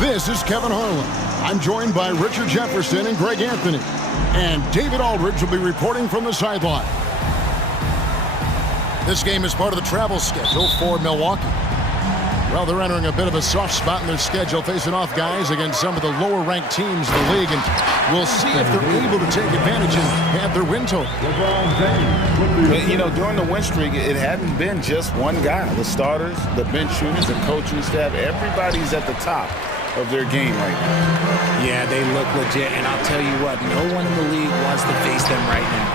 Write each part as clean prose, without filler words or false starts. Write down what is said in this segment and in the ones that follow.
This is Kevin Harlan. I'm joined by Richard Jefferson and Greg Anthony. And David Aldridge will be reporting from the sideline. This game is part of the travel schedule for Milwaukee. Well, they're entering a bit of a soft spot in their schedule, facing off guys against some of the lower-ranked teams in the league, and we'll see if they're able to take advantage and have their win total. You know, during the win streak, it hadn't been just one guy. The starters, the bench shooters, the coaching staff, everybody's at the top of their game right now. Yeah, they look legit, and I'll tell you what, no one in the league wants to face them right now.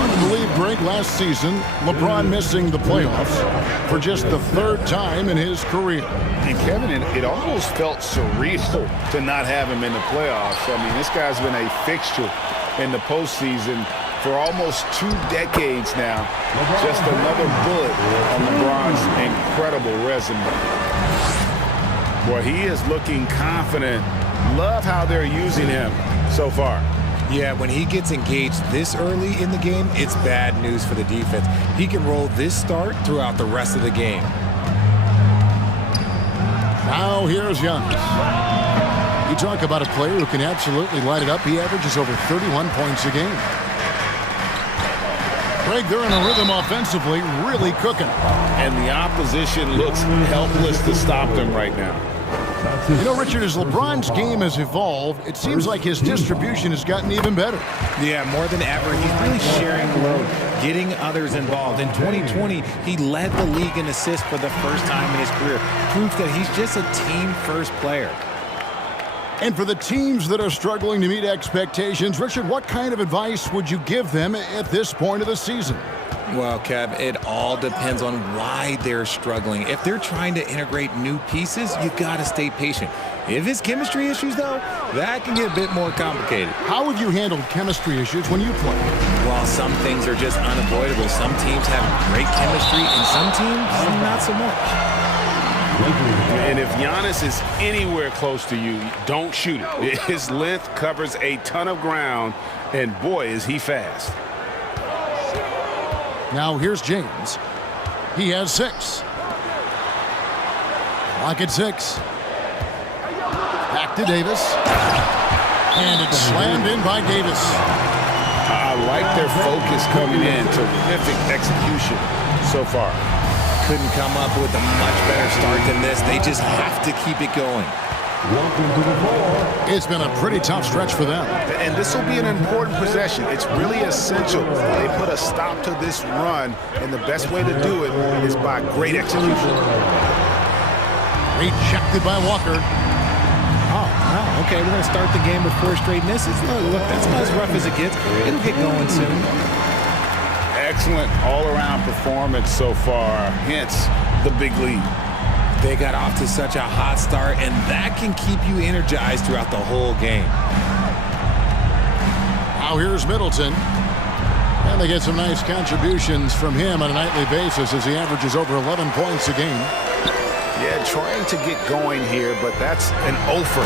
Unbelievable break last season. LeBron missing the playoffs for just the third time in his career. And Kevin, it almost felt surreal to not have him in the playoffs. I mean, this guy's been a fixture in the postseason for almost 2 decades now. Just another bullet on LeBron's incredible resume. Boy, he is looking confident. Love how they're using him so far. Yeah, when he gets engaged this early in the game, it's bad news for the defense. He can roll this start throughout the rest of the game. Now here's Giannis. You talk about a player who can absolutely light it up. He averages over 31 points a game. Greg, they're in a rhythm offensively, really cooking. And the opposition looks helpless to stop them right now. You know, Richard, as LeBron's game has evolved, it seems like his distribution has gotten even better. Yeah, more than ever. He's really sharing the load, getting others involved. In 2020, he led the league in assists for the first time in his career. Proof that he's just a team-first player. And for the teams that are struggling to meet expectations, Richard, what kind of advice would you give them at this point of the season? Well, Kev, it all depends on why they're struggling. If they're trying to integrate new pieces, you got to stay patient. If it's chemistry issues, though, that can get a bit more complicated. How have you handled chemistry issues when you play? Well, some things are just unavoidable. Some teams have great chemistry, and some teams, not so much. And if Giannis is anywhere close to you, don't shoot it. His length covers a ton of ground, and boy, is he fast. Now here's James. He has 6. Lock at 6. Back to Davis. And it's slammed in by Davis. I like their focus coming in. Terrific execution so far. Couldn't come up with a much better start than this. They just have to keep it going. It's been a pretty tough stretch for them. And this will be an important possession. It's really essential they put a stop to this run, and the best way to do it is by great execution. Rejected by Walker. Oh, okay, we're going to start the game with 4 straight misses. Look, that's about as rough as it gets. It'll get going soon. Excellent all-around performance so far, hence the big lead. They got off to such a hot start, and that can keep you energized throughout the whole game. Now here's Middleton. And they get some nice contributions from him on a nightly basis as he averages over 11 points a game. Yeah, trying to get going here, but that's an offer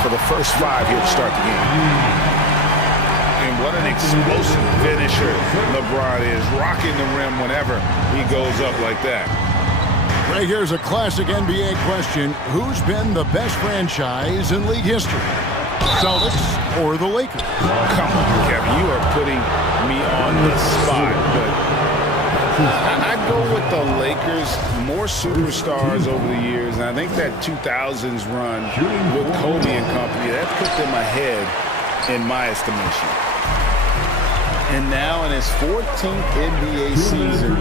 for the first 5 here to start the game. And what an explosive finisher LeBron is, rocking the rim whenever he goes up like that. Right, here's a classic NBA question. Who's been the best franchise in league history? Celtics or the Lakers? Come on, Kevin, you are putting me on the spot, but I'd go with the Lakers. More superstars over the years, and I think that 2000s run with Kobe and company, that put them ahead in my estimation. And now in his 14th NBA season,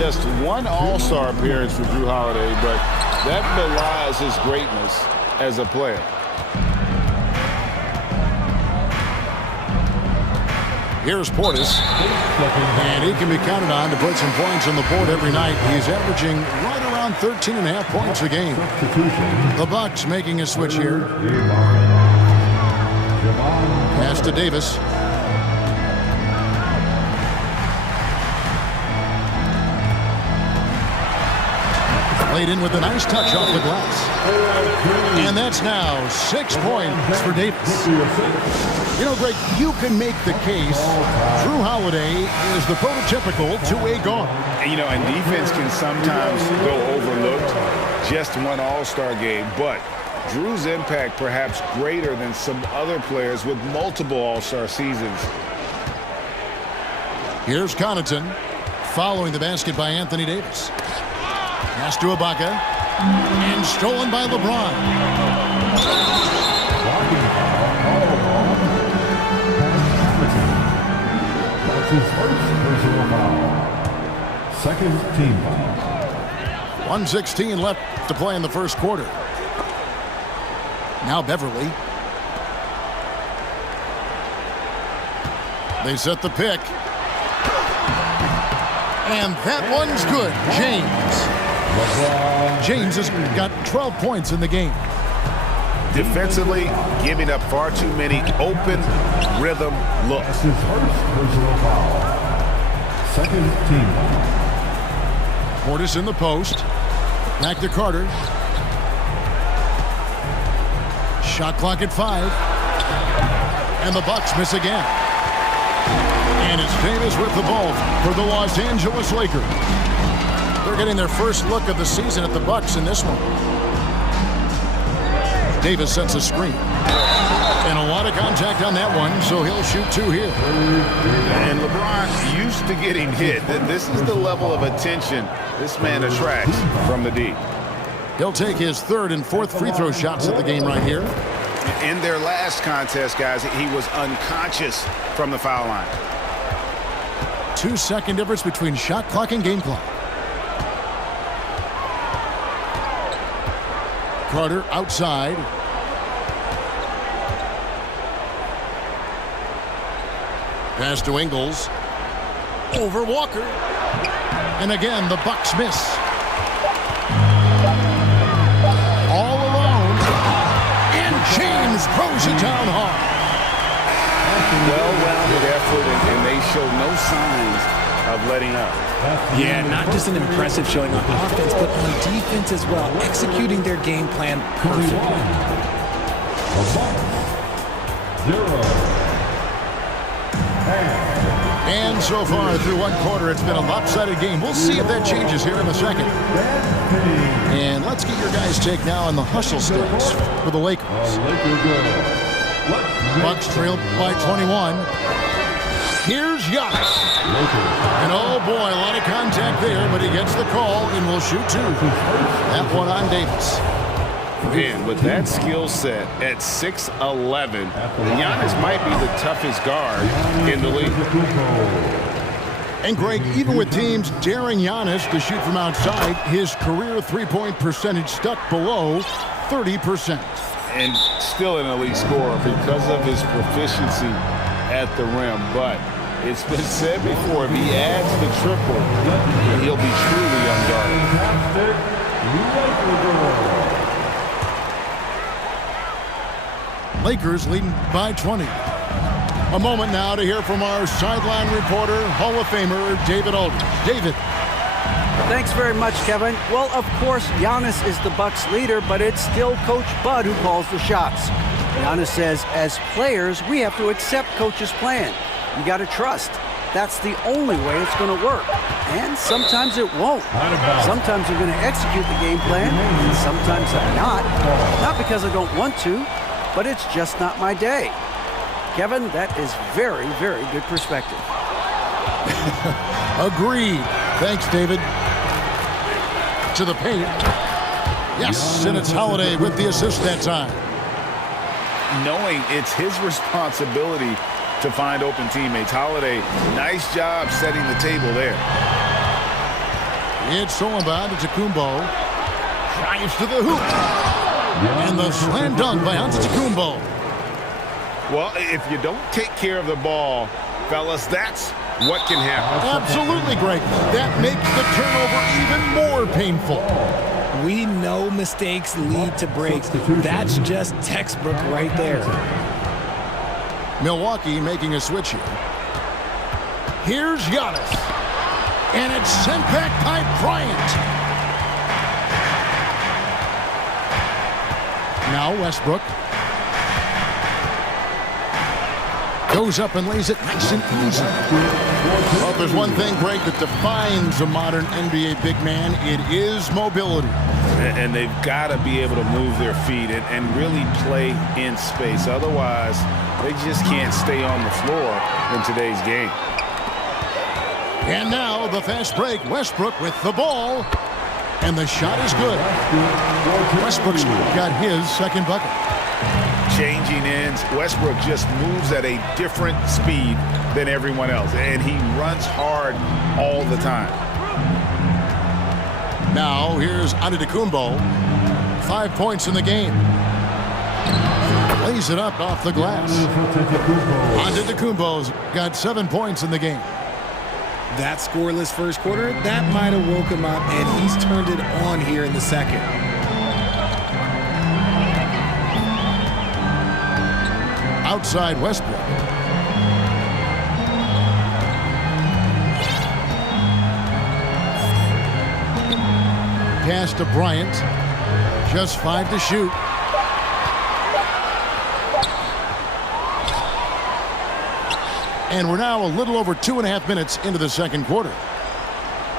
just 1 All-Star appearance for Jrue Holiday, but that belies his greatness as a player. Here's Portis, and he can be counted on to put some points on the board every night. He's averaging right around 13.5 points a game. The Bucks making a switch here. Pass to Davis. Laid in with a nice touch off the glass. And that's now 6 points for Davis. You know, Greg, you can make the case Jrue Holiday is the prototypical two-way guard. You know, and defense can sometimes go overlooked. just one All-Star game, but Drew's impact perhaps greater than some other players with multiple All-Star seasons. Here's Connaughton following the basket by Anthony Davis. Pass to Ibaka and stolen by LeBron. That's his first personal foul. Second team foul. 1:16 left to play in the first quarter. Now Beverly. They set the pick. And that one's good. James has got 12 points in the game. Defensively, giving up far too many open rhythm looks. That's his first personal foul. Second team foul. Portis in the post. Back to Carter. Shot clock at 5. And the Bucks miss again. And it's Davis with the ball for the Los Angeles Lakers. They're getting their first look of the season at the Bucks in this one. Davis sets a screen. And a lot of contact on that one, so he'll shoot 2 here. And LeBron used to getting hit. This is the level of attention this man attracts from the D. He'll take his 3rd and 4th free throw shots of the game right here. In their last contest, guys, he was unconscious from the foul line. 2-second difference between shot clock and game clock. Carter outside. Pass to Ingles. Over Walker. And again, the Bucks miss. All alone. And James throws it down hard. Well-rounded effort, and they show no signs of letting up. Yeah, not just an impressive showing on offense, but on defense as well, executing their game plan perfectly. 0. And so far through one quarter, it's been a lopsided game. We'll see if that changes here in the second. And let's get your guys' take now on the hustle stats for the Lakers. Bucks trail by 21. Here's Giannis. And oh boy, a lot of contact there, but he gets the call and will shoot 2. That one on Davis. Man, with that skill set at 6'11", Giannis might be the toughest guard in the league. And Greg, even with teams daring Giannis to shoot from outside, his career three-point percentage stuck below 30%. And still an elite scorer because of his proficiency at the rim. But it's been said before, if he adds the triple, he'll be truly unguarded. Lakers leading by 20. A moment now to hear from our sideline reporter, Hall of Famer David Aldridge. David. Thanks very much, Kevin. Well, of course, Giannis is the Bucks leader, but it's still Coach Bud who calls the shots. Giannis says, as players, we have to accept Coach's plan. You got to trust. That's the only way it's going to work. And sometimes it won't. Sometimes they're going to execute the game plan, and sometimes they're not. Not because I don't want to, but it's just not my day. Kevin, that is very, very good perspective. Agreed. Thanks, David. To the paint. Yes, and it's Holiday with the assist that time. Knowing it's his responsibility to find open teammates. Holiday, nice job setting the table there. It's stolen by Antetokounmpo. Drives to the hoop. And the slam dunk by Antetokounmpo. Well, if you don't take care of the ball, fellas, that's what can happen. Absolutely, Greg. That makes the turnover even more painful. We know mistakes lead to breaks. That's just textbook right there. Milwaukee making a switch here. Here's Giannis. And it's sent back by Bryant. Now Westbrook. Goes up and lays it nice and easy. Well, if there's one thing, Greg, that defines a modern NBA big man, it is mobility. And they've got to be able to move their feet and really play in space. Otherwise, they just can't stay on the floor in today's game. And now the fast break. Westbrook with the ball. And the shot is good. Westbrook's got his second bucket. Changing ends. Westbrook just moves at a different speed than everyone else. And he runs hard all the time. Now here's Antetokounmpo. 5 points in the game. Lays it up off the glass. Antetokounmpo's got 7 points in the game. That scoreless first quarter, that might have woke him up, and he's turned it on here in the second. Outside Westbrook. Pass to Bryant. Just 5 to shoot. And we're now a little over 2.5 minutes into the second quarter.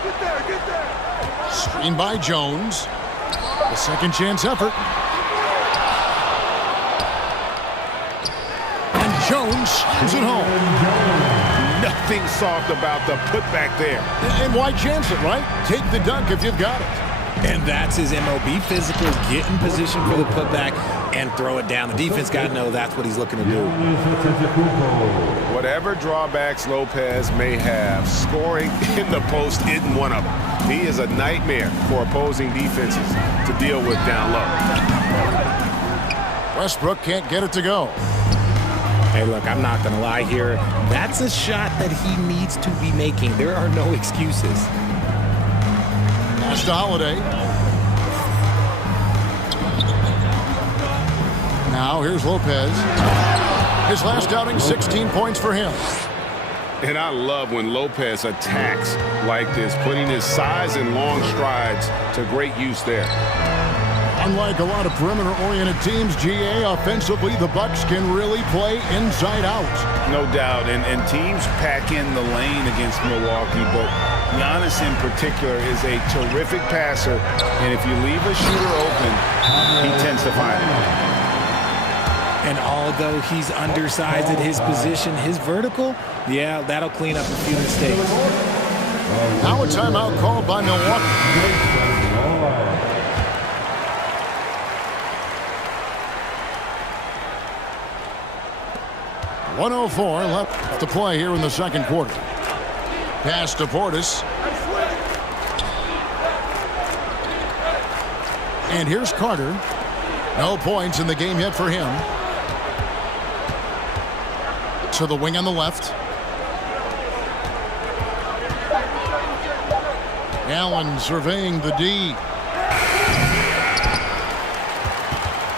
Get there. Screen by Jones. The second chance effort. And Jones slams it home. Nothing soft about the putback there. And why chance it, right? Take the dunk if you've got it. And that's his MO. Be physical, get in position for the putback, and throw it down. The defense got to know that's what he's looking to do. Whatever drawbacks Lopez may have, scoring in the post isn't one of them. He is a nightmare for opposing defenses to deal with down low. Westbrook can't get it to go. Hey, look, I'm not going to lie here. That's a shot that he needs to be making. There are no excuses. Pass to Holiday. Now here's Lopez. His last outing, 16 points for him. And I love when Lopez attacks like this, putting his size and long strides to great use there. Unlike a lot of perimeter-oriented teams, GA, offensively, the Bucks can really play inside out. No doubt, and teams pack in the lane against Milwaukee, but Giannis in particular is a terrific passer, and if you leave a shooter open, he tends to find it. And although he's undersized at his position, his vertical, yeah, that'll clean up a few mistakes. Now a timeout called by Milwaukee. 1:04 left to play here in the second quarter. Pass to Portis. And here's Carter. No points in the game yet for him. To the wing on the left. Allen surveying the D.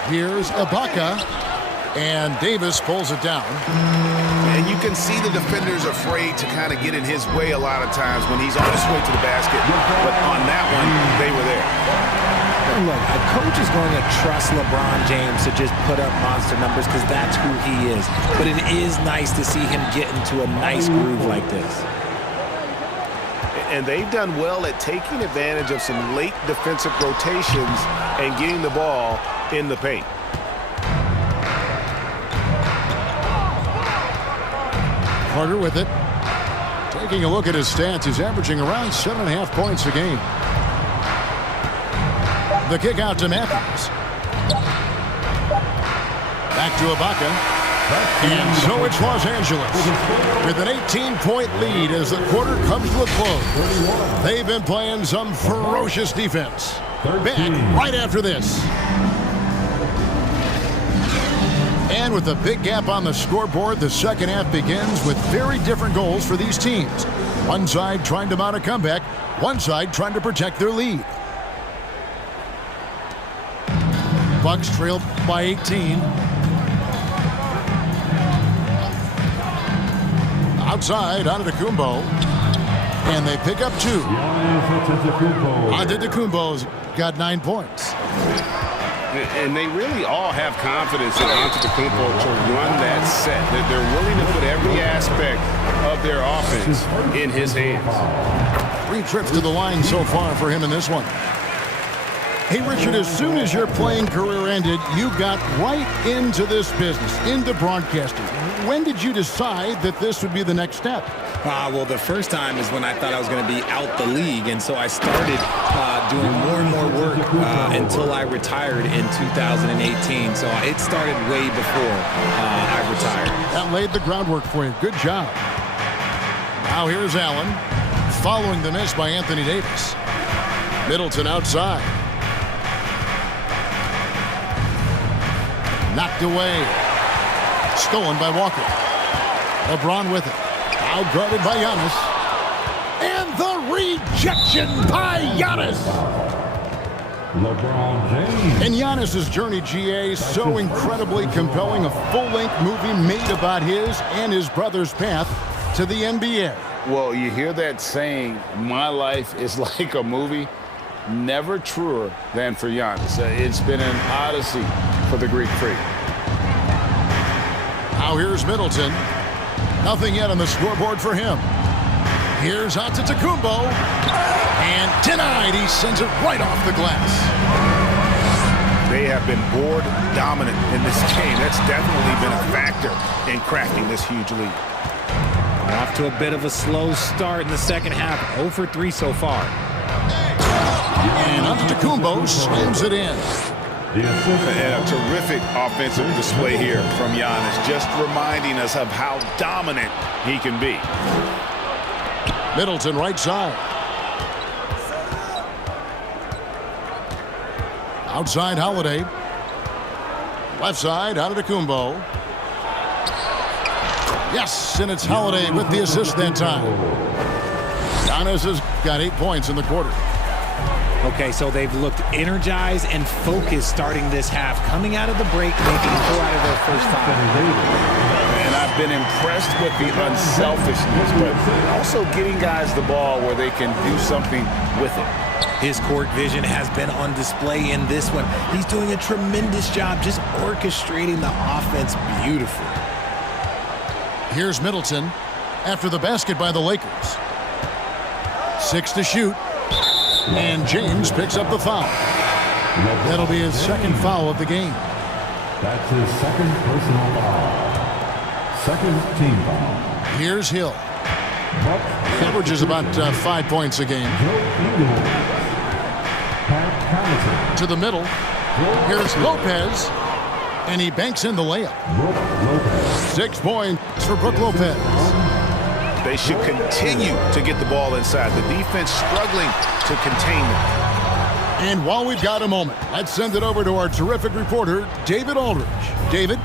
Here's Ibaka. And Davis pulls it down. And you can see the defenders afraid to kind of get in his way a lot of times when he's on his way to the basket. But on that one, they were there. Look, a coach is going to trust LeBron James to just put up monster numbers because that's who he is. But it is nice to see him get into a nice groove like this. And they've done well at taking advantage of some late defensive rotations and getting the ball in the paint. Carter with it. Taking a look at his stats, he's averaging around 7.5 points a game. The kick out to Matthews. Back to Ibaka. And so it's Los Angeles with an 18-point lead as the quarter comes to a close. They've been playing some ferocious defense. Back right after this. And with a big gap on the scoreboard, the second half begins with very different goals for these teams. One side trying to mount a comeback, one side trying to protect their lead. Bucks trail by 18. Outside, Antetokounmpo. And they pick up 2. Antetokounmpo's got 9 points. And they really all have confidence in Antetokounmpo to run that set. They're willing to put every aspect of their offense in his hands. 3 trips to the line so far for him in this one. Hey, Richard, as soon as your playing career ended, you got right into this business, into broadcasting. When did you decide that this would be the next step? Well, the first time is when I thought I was going to be out the league, and so I started doing more and more work until I retired in 2018. So it started way before I retired. That laid the groundwork for you. Good job. Now here's Allen, following the miss by Anthony Davis. Middleton outside. Knocked away. Stolen by Walker. LeBron with it. Outguarded by Giannis. And the rejection by Giannis. LeBron James. And Giannis's journey, GA, so incredibly compelling. A full-length movie made about his and his brother's path to the NBA. Well, you hear that saying, my life is like a movie. Never truer than for Giannis. It's been an odyssey for the Greek freak. Now here's Middleton. Nothing yet on the scoreboard for him. Here's Antetokounmpo. And denied. He sends it right off the glass. They have been board dominant in this game. That's definitely been a factor in cracking this huge lead. Off to a bit of a slow start in the second half. 0 for 3 so far. And Antetokounmpo slams it in. And a terrific offensive display here from Giannis, just reminding us of how dominant he can be. Middleton right side. Outside Holiday. Left side Antetokounmpo. Yes, and it's Holiday with the assist that time. Giannis has got 8 points in the quarter. Okay, so they've looked energized and focused starting this half, coming out of the break, making 4 out of their first 5. And I've been impressed with the unselfishness, but also getting guys the ball where they can do something with it. His court vision has been on display in this one. He's doing a tremendous job just orchestrating the offense beautifully. Here's Middleton after the basket by the Lakers. 6 to shoot. And James picks up the foul. That'll be his second foul of the game. That's his second personal foul. Second team foul. Here's Hill. He averages about 5 points a game. Pat Connaughton. To the middle. Here's Lopez. And he banks in the layup. Brook Lopez. 6 points for Brook Lopez. They should continue to get the ball inside. The defense struggling to contain them. And while we've got a moment, let's send it over to our terrific reporter, David Aldridge. David?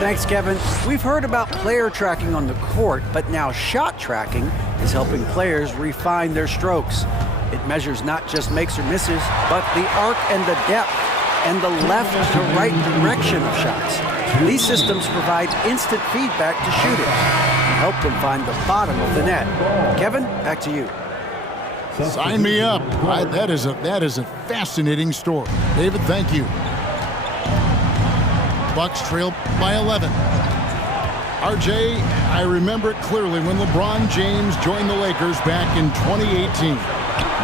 Thanks, Kevin. We've heard about player tracking on the court, but now shot tracking is helping players refine their strokes. It measures not just makes or misses, but the arc and the depth and the left to right direction of shots. These systems provide instant feedback to shooters and help them find the bottom of the net. Kevin, back to you. Sign me up. That is a fascinating story. David, thank you. Bucks trail by 11. RJ, I remember it clearly when LeBron James joined the Lakers back in 2018.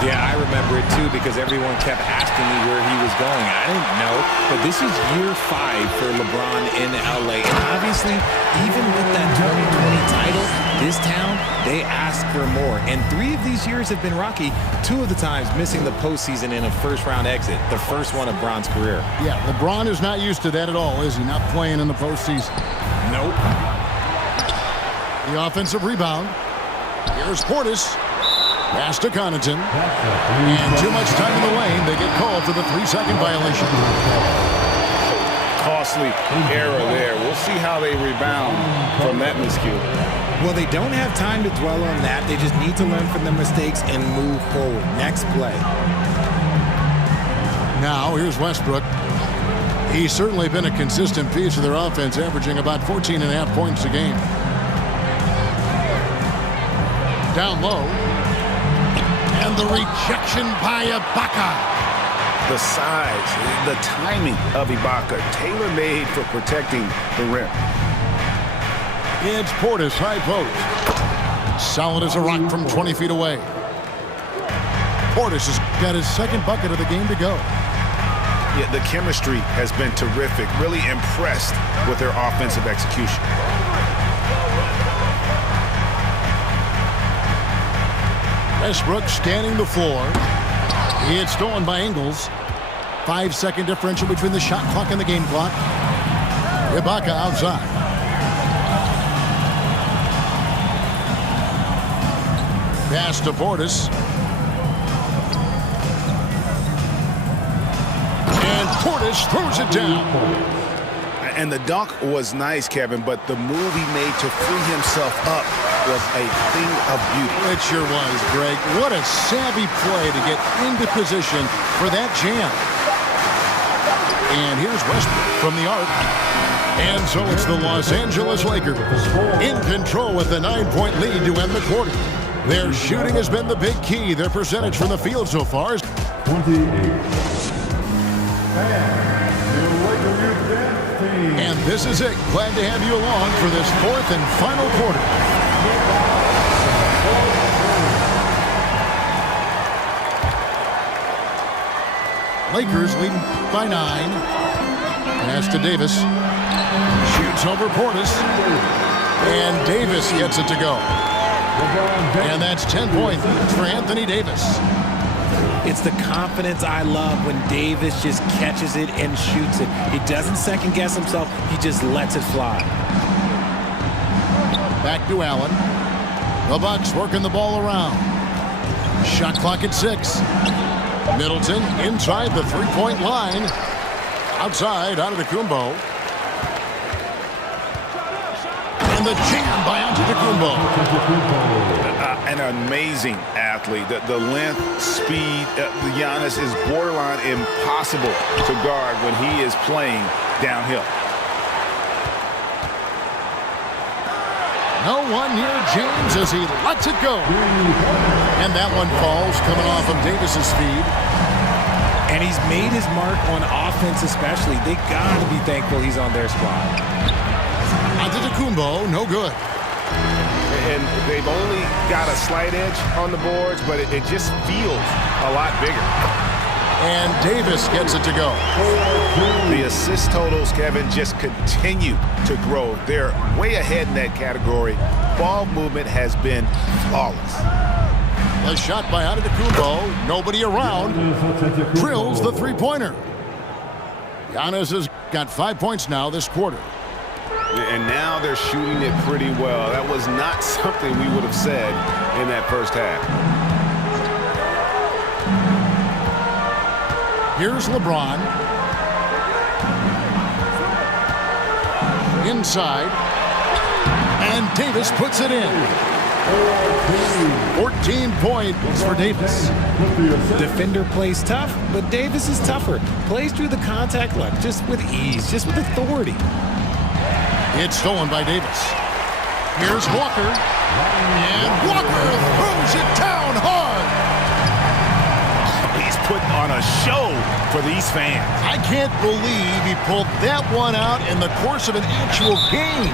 Yeah, I remember it too because everyone kept asking me where he was going. I didn't know, but this is year 5 for LeBron in LA. And obviously, even with that 2020 title, this town, they ask for more. And 3 of these years have been rocky. 2 of the times missing the postseason in a first-round exit, the first one of Bron's career. Yeah, LeBron is not used to that at all, is he? Not playing in the postseason. Nope. The offensive rebound. Here's Portis. Pass to Connaughton. And too much time in the lane. They get called for the 3-second violation. Costly error there. We'll see how they rebound from that miscue. Well, they don't have time to dwell on that. They just need to learn from their mistakes and move forward. Next play. Now, here's Westbrook. He's certainly been a consistent piece of their offense, averaging about 14.5 points a game. Down low. And the rejection by Ibaka. the size, the timing of Ibaka, tailor-made for protecting the rim. It's Portis, high post. Solid as a rock from 20 feet away. Portis has got his second bucket of the game to go. Yeah, the chemistry has been terrific. Really impressed with their offensive execution. Westbrook scanning the floor. It's stolen by Ingles. 5-second differential between the shot clock and the game clock. Ibaka outside. Pass to Portis. And Portis throws it down. And the dunk was nice, Kevin, but the move he made to free himself up was a thing of beauty. It sure was, Greg. What a savvy play to get into position for that jam. And here's Westbrook from the arc. And so it's the Los Angeles Lakers in control with a 9-point lead to end the quarter. Their shooting has been the big key. Their percentage from the field so far is 28. And this is it. Glad to have you along for this fourth and final quarter. Lakers leading by 9. Pass to Davis. Shoots over Portis. And Davis gets it to go. And that's 10 points for Anthony Davis. It's the confidence I love when Davis just catches it and shoots it. He doesn't second guess himself. He just lets it fly. Back to Allen. The Bucks working the ball around. Shot clock at 6. Middleton inside the three-point line. Outside, Antetokounmpo. And the jam by Antetokounmpo. An amazing athlete. The length, speed, Giannis is borderline impossible to guard when he is playing downhill. No one near James as he lets it go. And that one falls coming off of Davis's feed. And he's made his mark on offense especially. They got to be thankful he's on their squad. Antetokounmpo, no good. And they've only got a slight edge on the boards, but it just feels a lot bigger. And Davis gets it to go. The assist totals, Kevin, just continue to grow. They're way ahead in that category. Ball movement has been flawless. A shot by Antetokounmpo. Nobody around. Drills the three-pointer. Giannis has got 5 points now this quarter. And now they're shooting it pretty well. That was not something we would have said in that first half. Here's LeBron. Inside. And Davis puts it in. 14 points for Davis. Defender plays tough, but Davis is tougher. Plays through the contact line just with ease, just with authority. It's stolen by Davis. Here's Walker. And Walker throws it down hard. He's putting on a show for these fans. I can't believe he pulled that one out in the course of an actual game.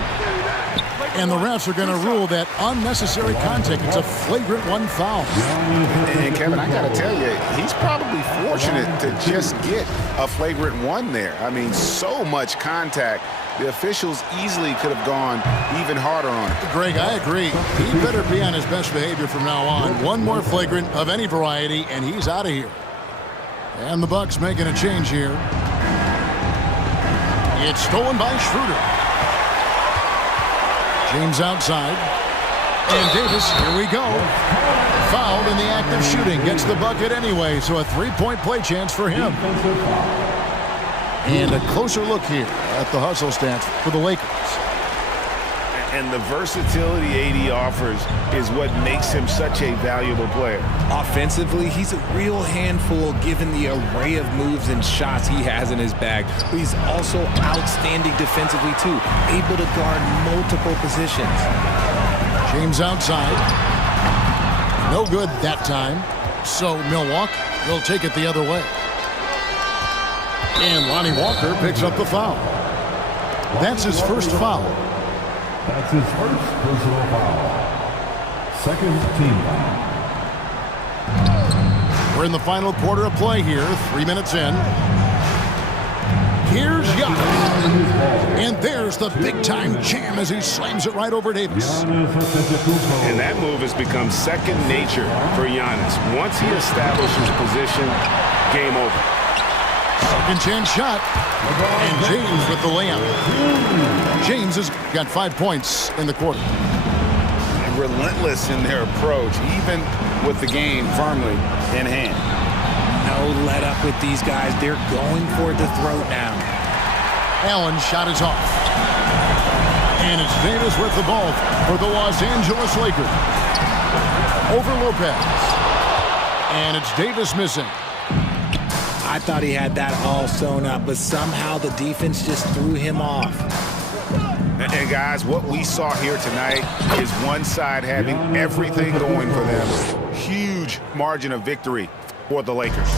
And the refs are going to rule that unnecessary contact. It's a flagrant one foul. And Kevin, I got to tell you, he's probably fortunate to just get a flagrant one there. I mean, so much contact. The officials easily could have gone even harder on it. Greg, I agree. He better be on his best behavior from now on. One more flagrant of any variety, and he's out of here. And the Bucks making a change here. It's stolen by Schroeder. James outside. And Davis, here we go. Fouled in the act of shooting. Gets the bucket anyway, so a three-point play chance for him. And a closer look here at the hustle stats for the Lakers. And the versatility AD offers is what makes him such a valuable player. Offensively, he's a real handful given the array of moves and shots he has in his bag. But he's also outstanding defensively, too, able to guard multiple positions. James outside. No good that time. So Milwaukee will take it the other way. And Lonnie Walker picks up the foul. That's his first foul. That's his first personal foul. Second team foul. We're in the final quarter of play here, 3 minutes in. Here's Giannis. And there's the big-time jam as he slams it right over Davis. And that move has become second nature for Giannis. Once he establishes position, game over. Second chance shot. And James with the layup. James has got 5 points in the quarter. And relentless in their approach, even with the game firmly in hand. No let up with these guys. They're going for the throat now. Allen's shot is off. And it's Davis with the ball for the Los Angeles Lakers. Over Lopez. And it's Davis missing. I thought he had that all sewn up, but somehow the defense just threw him off. And guys, what we saw here tonight is one side having everything going for them. Huge margin of victory for the Lakers.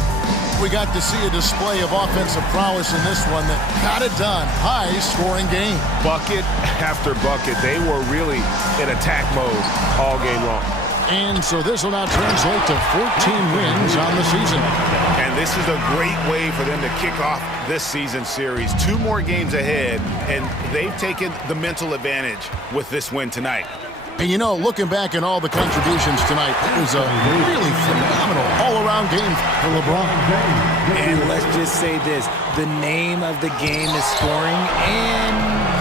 We got to see a display of offensive prowess in this one that got it done. High-scoring game. Bucket after bucket. They were really in attack mode all game long. And so this will now translate to 14 wins on the season. And this is a great way for them to kick off this season series. 2 more games ahead, and they've taken the mental advantage with this win tonight. And you know, looking back at all the contributions tonight, it was a really phenomenal all-around game for LeBron. And let's just say this, the name of the game is scoring, and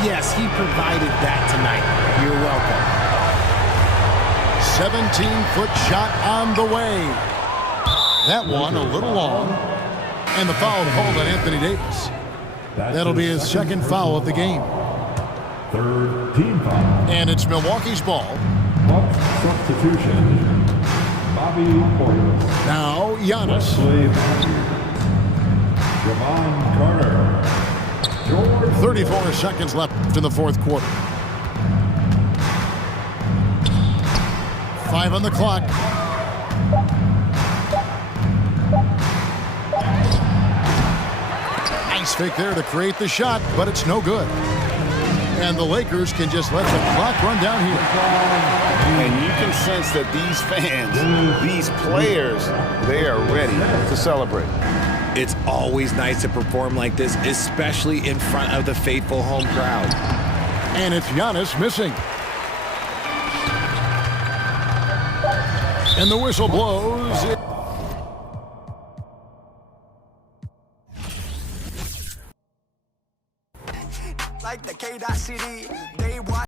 yes, he provided that tonight. You're welcome. 17-foot shot on the way. That one a little long. And the foul called on Anthony Davis. That'll be his second foul of the game. Third team foul. And it's Milwaukee's ball. Bucks substitution. Bobby Portis. Now Giannis. Wesley Matthews. Javon Carter. George 34 seconds left in the fourth quarter. 5 on the clock. Nice fake there to create the shot, but it's no good. And the Lakers can just let the clock run down here. And you can sense that these fans, these players, they are ready to celebrate. It's always nice to perform like this, especially in front of the faithful home crowd. And it's Giannis missing. And the whistle blows. Like the K.City, they watch.